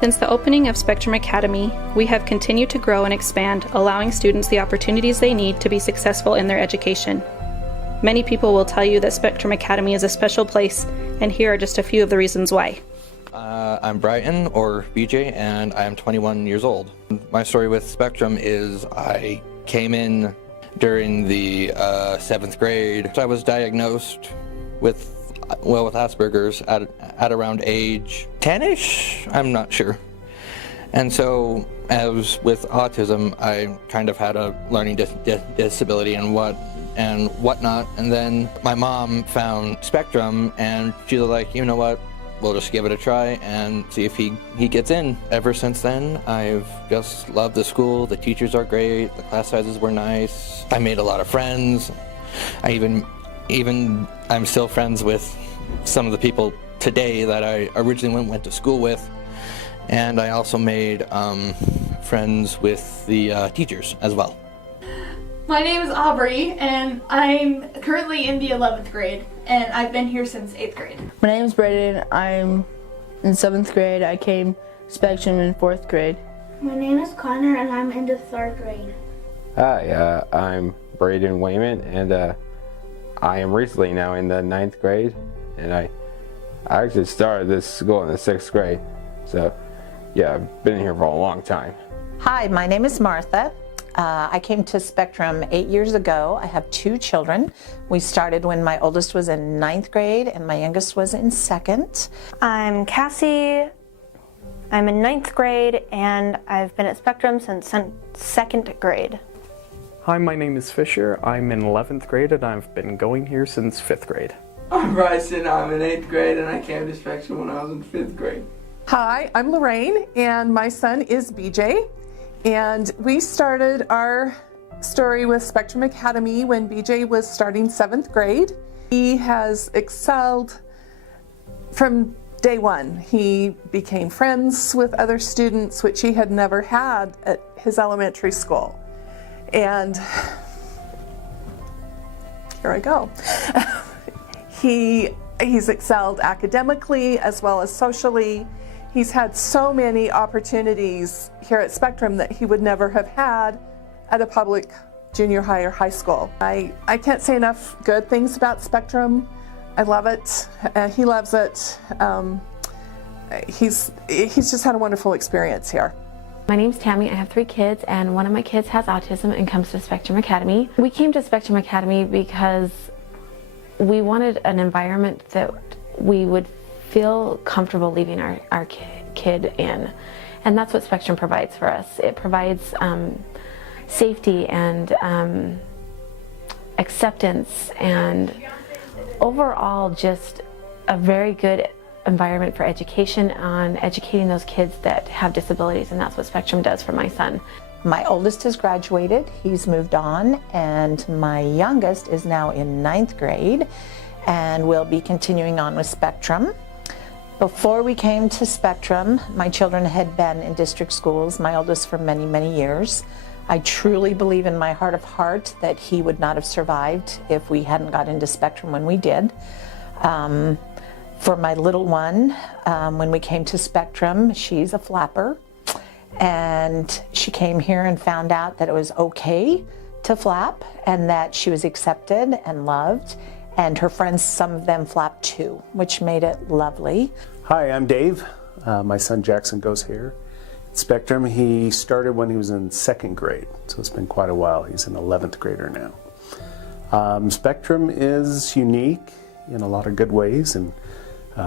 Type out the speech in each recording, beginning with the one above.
Since the opening of Spectrum Academy, we have continued to grow and expand, allowing students the opportunities they need to be successful in their education. Many people will tell you that Spectrum Academy is a special place, and here are just a few of the reasons why. I'm Brighton, or BJ, and I'm 21 years old. My story with Spectrum is I came in during the 7th grade. I was diagnosed with Asperger's at around age 10-ish, I'm not sure. And so, as with autism, I kind of had a learning disability and whatnot. And then my mom found Spectrum, and she was like, you know what, we'll just give it a try and see if he gets in. Ever since then, I've just loved the school. The teachers are great. The class sizes were nice. I made a lot of friends. I'm still friends with some of the people today that I originally went to school with, and I also made friends with the teachers as well. My name is Aubrey, and I'm currently in the 11th grade, and I've been here since 8th grade. My name is Brayden. I'm in 7th grade. I came Spectrum in 4th grade. My name is Connor, and I'm in the 3rd grade. Hi, I'm Brayden Wayman, and I am recently now in the 9th grade, and I actually started this school in the 6th grade. So yeah, I've been here for a long time. Hi, my name is Martha. I came to Spectrum 8 years ago. I have 2 children. We started when my oldest was in 9th grade and my youngest was in 2nd. I'm Cassie. I'm in 9th grade and I've been at Spectrum since 2nd grade. Hi, my name is Fisher. I'm in 11th grade and I've been going here since 5th grade. I'm Bryson. I'm in 8th grade and I came to Spectrum when I was in 5th grade. Hi, I'm Lorraine and my son is BJ. And we started our story with Spectrum Academy when BJ was starting 7th grade. He has excelled from day one. He became friends with other students, which he had never had at his elementary school. And here I go. He's excelled academically as well as socially. He's had so many opportunities here at Spectrum that he would never have had at a public junior high or high school. I can't say enough good things about Spectrum. I love it. He loves it. He's just had a wonderful experience here. My name's Tammy. I have 3 kids, and one of my kids has autism and comes to Spectrum Academy. We came to Spectrum Academy because we wanted an environment that we would feel comfortable leaving our kid in. And that's what Spectrum provides for us. It provides safety and acceptance and overall just a very good environment for education on educating those kids that have disabilities, and that's what Spectrum does for my son. My oldest has graduated, he's moved on, and my youngest is now in 9th grade and will be continuing on with Spectrum. Before we came to Spectrum, my children had been in district schools, my oldest for many, many years. I truly believe in my heart of heart that he would not have survived if we hadn't got into Spectrum when we did. For my little one, when we came to Spectrum, she's a flapper, and she came here and found out that it was okay to flap and that she was accepted and loved, and her friends, some of them flap too, which made it lovely. Hi, I'm Dave. My son Jackson goes here at Spectrum. He started when he was in 2nd grade, so it's been quite a while. He's an 11th grader now. Spectrum is unique in a lot of good ways and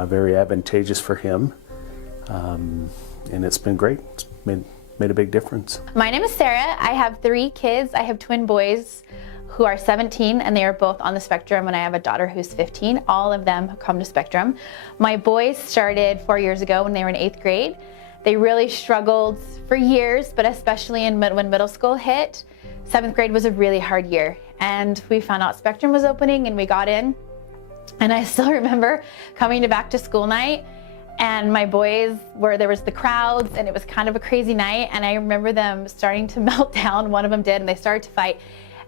very advantageous for him, and it's been great. It's made a big difference. My name is Sarah. I have 3 kids. I have twin boys who are 17 and they are both on the Spectrum, and I have a daughter who's 15. All of them have come to Spectrum. My boys started 4 years ago when they were in 8th grade. They really struggled for years, but especially when middle school hit. 7th grade was a really hard year, and we found out Spectrum was opening and we got in. And I still remember coming to back to school night, and my boys there was the crowds, and it was kind of a crazy night, and I remember them starting to melt down. One of them did, and they started to fight.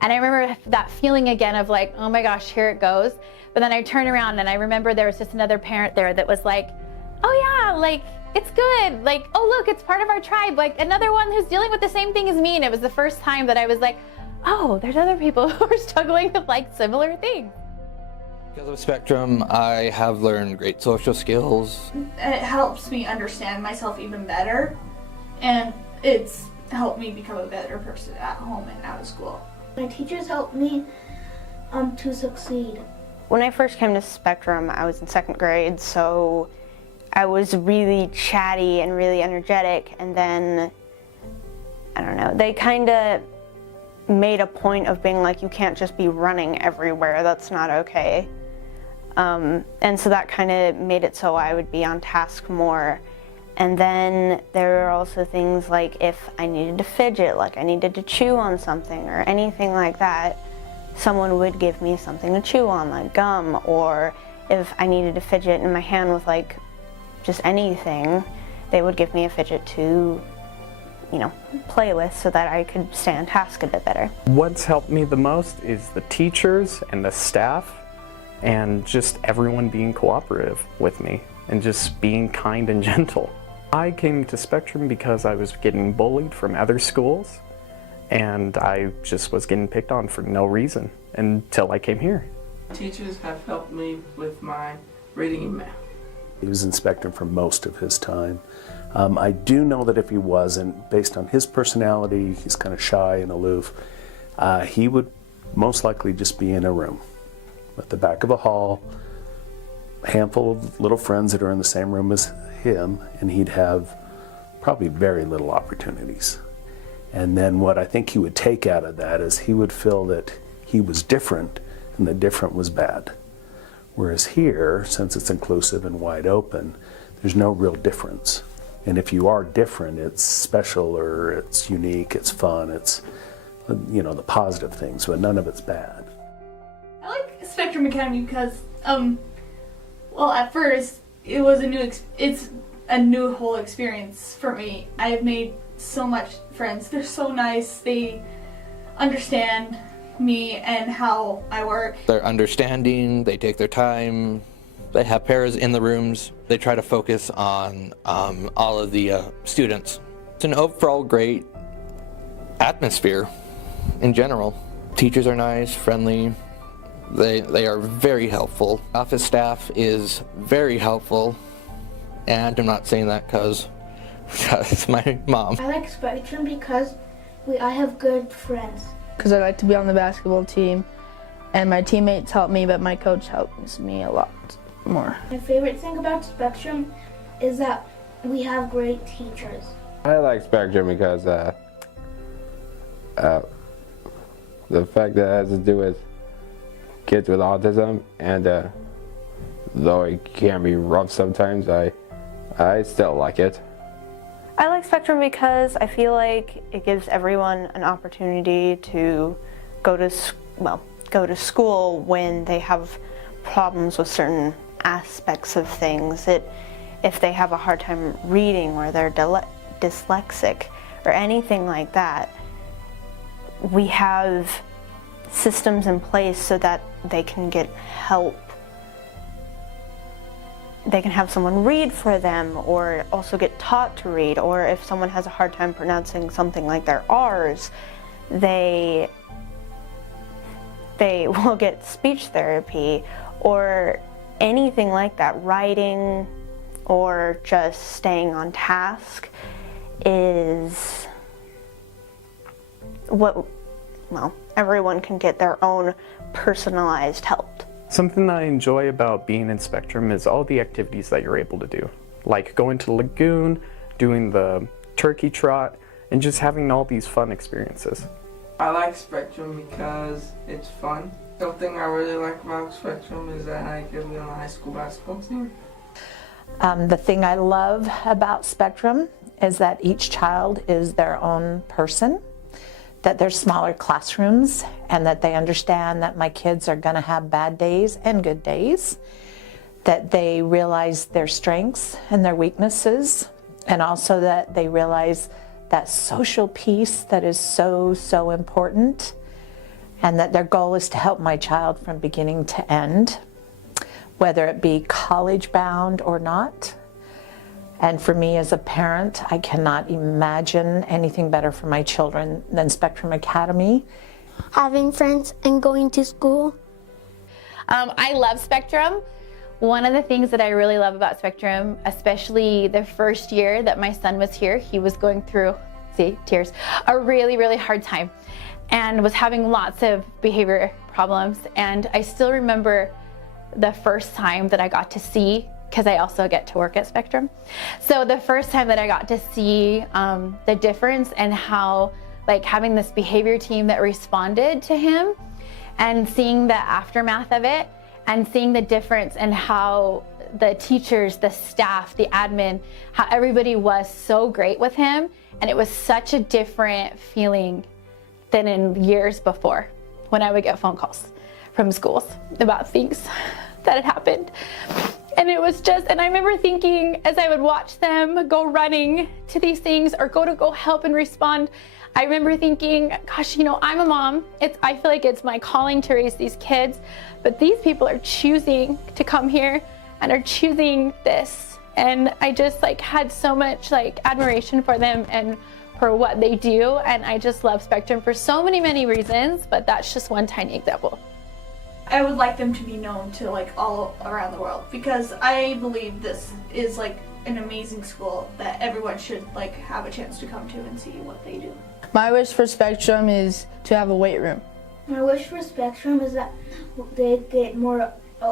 And I remember that feeling again of like, oh my gosh, here it goes. But then I turned around and I remember there was just another parent there that was like, oh yeah, like it's good. Like, oh look, it's part of our tribe. Like another one who's dealing with the same thing as me. And it was the first time that I was like, oh, there's other people who are struggling with like similar things. Because of Spectrum, I have learned great social skills. It helps me understand myself even better, and it's helped me become a better person at home and out of school. My teachers helped me to succeed. When I first came to Spectrum, I was in 2nd grade, so I was really chatty and really energetic, and then, I don't know, they kind of made a point of being like, you can't just be running everywhere, that's not okay. And so that kind of made it so I would be on task more. And then there are also things like if I needed to fidget, like I needed to chew on something or anything like that, someone would give me something to chew on, like gum, or if I needed to fidget in my hand with like just anything, they would give me a fidget to, you know, play with so that I could stay on task a bit better. What's helped me the most is the teachers and the staff and just everyone being cooperative with me and just being kind and gentle. I came to Spectrum because I was getting bullied from other schools and I just was getting picked on for no reason until I came here. Teachers have helped me with my reading and math. He was in Spectrum for most of his time. I do know that if he wasn't, based on his personality, he's kind of shy and aloof, he would most likely just be in a room at the back of a hall, a handful of little friends that are in the same room as him, and he'd have probably very little opportunities. And then what I think he would take out of that is he would feel that he was different and that different was bad. Whereas here, since it's inclusive and wide open, there's no real difference. And if you are different, it's special or it's unique, it's fun, it's, you know, the positive things, but none of it's bad. I like Spectrum Academy because, well, at first it was it's a new whole experience for me. I've made so much friends. They're so nice. They understand me and how I work. They're understanding, they take their time, they have pairs in the rooms, they try to focus on all of the students. It's an overall great atmosphere in general. Teachers are nice, friendly, they are very helpful. Office staff is very helpful, and I'm not saying that because it's my mom. I like Spectrum because I have good friends. Because I like to be on the basketball team, and my teammates help me, but my coach helps me a lot more. My favorite thing about Spectrum is that we have great teachers. I like Spectrum because the fact that it has to do with kids with autism, and though it can be rough sometimes, I still like it. I like Spectrum because I feel like it gives everyone an opportunity to go to school when they have problems with certain aspects of things. If they have a hard time reading or they're dyslexic or anything like that, we have systems in place so that they can get help. They can have someone read for them or also get taught to read, or if someone has a hard time pronouncing something like their R's, they will get speech therapy or anything like that. Writing or just staying on task is what, well, everyone can get their own personalized help. Something that I enjoy about being in Spectrum is all the activities that you're able to do, like going to the lagoon, doing the turkey trot, and just having all these fun experiences. I like Spectrum because it's fun. Something I really like about Spectrum is that I can be on a high school basketball team. The thing I love about Spectrum is that each child is their own person, that there's smaller classrooms, and that they understand that my kids are going to have bad days and good days, that they realize their strengths and their weaknesses, and also that they realize that social piece that is so, so important, and that their goal is to help my child from beginning to end, whether it be college bound or not. And for me as a parent, I cannot imagine anything better for my children than Spectrum Academy. Having friends and going to school. I love Spectrum. One of the things that I really love about Spectrum, especially the first year that my son was here, he was going through, see, tears, a really, really hard time and was having lots of behavior problems. And I still remember the first time that I got to see, because I also get to work at Spectrum. So the first time that I got to see the difference and how, like, having this behavior team that responded to him and seeing the aftermath of it and seeing the difference and how the teachers, the staff, the admin, how everybody was so great with him. And it was such a different feeling than in years before when I would get phone calls from schools about things that had happened. And it was just, and I remember thinking as I would watch them go running to these things or go help and respond, I remember thinking, gosh, you know, I'm a mom. I feel like it's my calling to raise these kids, but these people are choosing to come here and are choosing this. And I just like had so much like admiration for them and for what they do. And I just love Spectrum for so many, many reasons, but that's just one tiny example. I would like them to be known to like all around the world, because I believe this is like an amazing school that everyone should like have a chance to come to and see what they do. My wish for Spectrum is to have a weight room. My wish for Spectrum is that they get more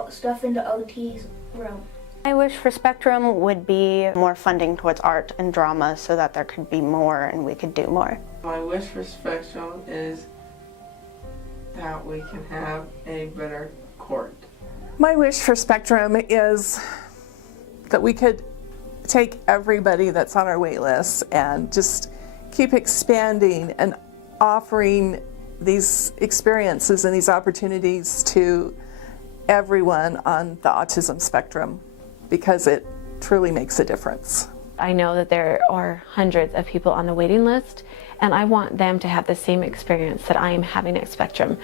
stuff in the OT's room. My wish for Spectrum would be more funding towards art and drama so that there could be more and we could do more. My wish for Spectrum is that we can have a better court. My wish for Spectrum is that we could take everybody that's on our wait list and just keep expanding and offering these experiences and these opportunities to everyone on the autism spectrum, because it truly makes a difference. I know that there are hundreds of people on the waiting list, and I want them to have the same experience that I am having at Spectrum,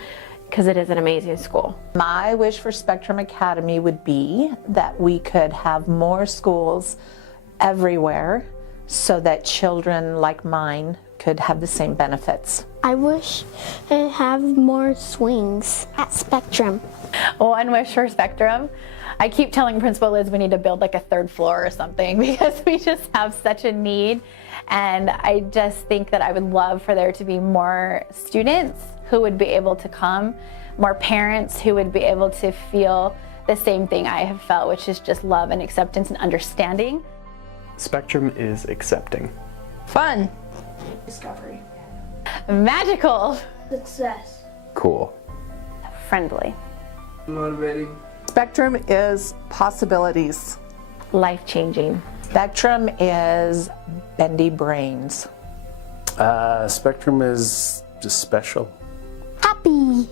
because it is an amazing school. My wish for Spectrum Academy would be that we could have more schools everywhere so that children like mine could have the same benefits. I wish to have more swings at Spectrum. One wish for Spectrum. I keep telling Principal Liz we need to build like a third floor or something because we just have such a need. And I just think that I would love for there to be more students who would be able to come, more parents who would be able to feel the same thing I have felt, which is just love and acceptance and understanding. Spectrum is accepting. Fun. Discovery. Magical. Success. Cool. Friendly. Motivating. Spectrum is possibilities. Life-changing. Spectrum is bendy brains. Spectrum is just special. Happy.